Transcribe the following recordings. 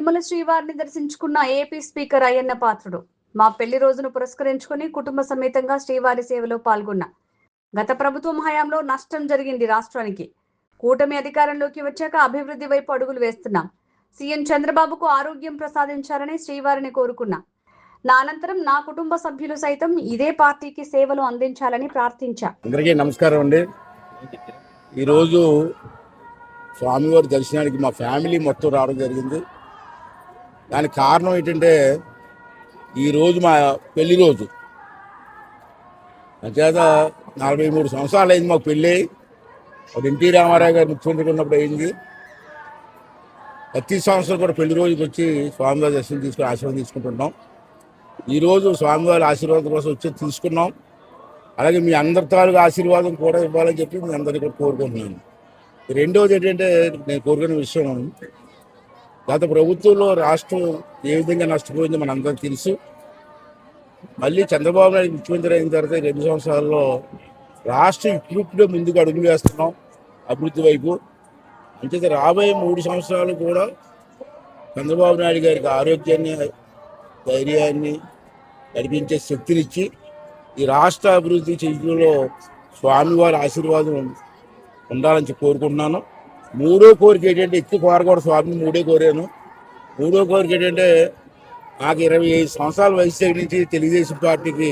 తిరుమల శ్రీవారిని దర్శించుకున్న AP speaker Ayyanna Patrudu. మా పెళ్లి రోజును పురస్కరించుకుని కుటుంబ సమేతంగా శ్రీవారి సేవలో పాల్గొన్న. గత ప్రభుత్వం హయాంలో నష్టం జరిగింది రాష్ట్రానికి. కూటమి అధికారంలోకి వచ్చాక అభివృద్ధి వైపు అడుగులు వేస్తున్నాం. సీఎం చంద్రబాబుకు ఆరోగ్యం ప్రసాదించాలని శ్రీవారిని కోరుకున్నా. నా అనంతరం నా కుటుంబ సభ్యులు సైతం ఇదే పార్టీకి సేవలు అందించాలని ప్రార్థించా. అందరికీ నమస్కారం అండి. ఈరోజు స్వామివారి దర్శనానికి మా ఫ్యామిలీ మొత్తం రావడం జరిగింది. దానికి కారణం ఏంటంటే ఈరోజు మా పెళ్లి రోజు. అంచేత 43 సంవత్సరాలు అయింది మాకు పెళ్ళి. ఒక ఎన్టీ రామారావు గారు ముఖ్యమంత్రి ఉన్నప్పుడు అయింది. ప్రతి సంవత్సరం కూడా పెళ్లి రోజుకి వచ్చి స్వామివారి దర్శనం తీసుకుని ఆశీర్వాదం తీసుకుంటున్నాం. ఈరోజు స్వామివారి ఆశీర్వాదం కోసం వచ్చి తీసుకున్నాం. అలాగే మీ అందరి తాలూకు ఆశీర్వాదం కూడా ఇవ్వాలని చెప్పి మీ అందరికీ కూడా కోరుకుంటున్నాను. రెండవది ఏంటంటే నేను కోరుకునే విషయం, గత ప్రభుత్వంలో రాష్ట్రం ఏ విధంగా నష్టపోయిందో మనందరికీ తెలుసు. మళ్ళీ చంద్రబాబు నాయుడు ముఖ్యమంత్రి అయిన తర్వాత 2 సంవత్సరాల్లో రాష్ట్రం ఇప్పుడిప్పుడే ముందుకు అడుగులు వేస్తున్నాం అభివృద్ధి వైపు. అంచేత రాబోయే 3 సంవత్సరాలు కూడా చంద్రబాబు నాయుడు గారికి ఆరోగ్యాన్ని, ధైర్యాన్ని నడిపించే శక్తినిచ్చి ఈ రాష్ట్ర అభివృద్ధి చేయడంలో స్వామివారి ఆశీర్వాదం ఉండాలని కోరుకుంటున్నాను. మూడో కోరిక ఏంటంటే, ఎక్కువ కోరకూడదు స్వామిని, మూడో కోరాను. మూడో కోరిక ఏంటంటే, నాకు 25 సంవత్సరాల వయసు నుంచి తెలుగుదేశం పార్టీకి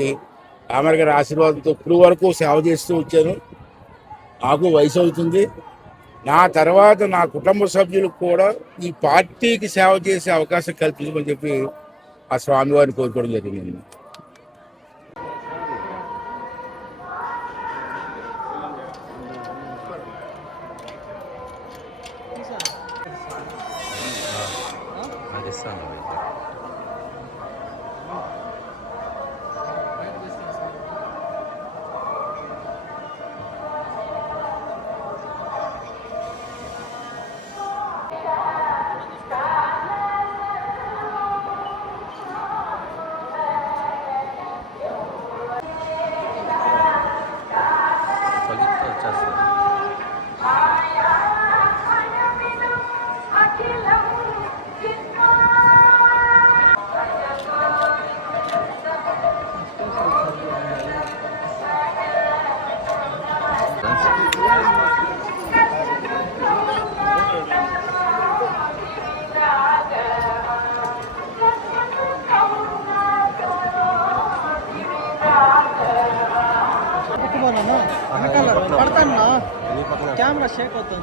రామారావు గారి ఆశీర్వాదంతో ఇప్పుడు వరకు సేవ చేస్తూ వచ్చాను. నాకు వయసు అవుతుంది. నా తర్వాత నా కుటుంబ సభ్యులకు కూడా ఈ పార్టీకి సేవ చేసే అవకాశం కల్పించమని చెప్పి ఆ స్వామివారిని కోరుకోవడం జరిగింది. कैमरा शेक होता है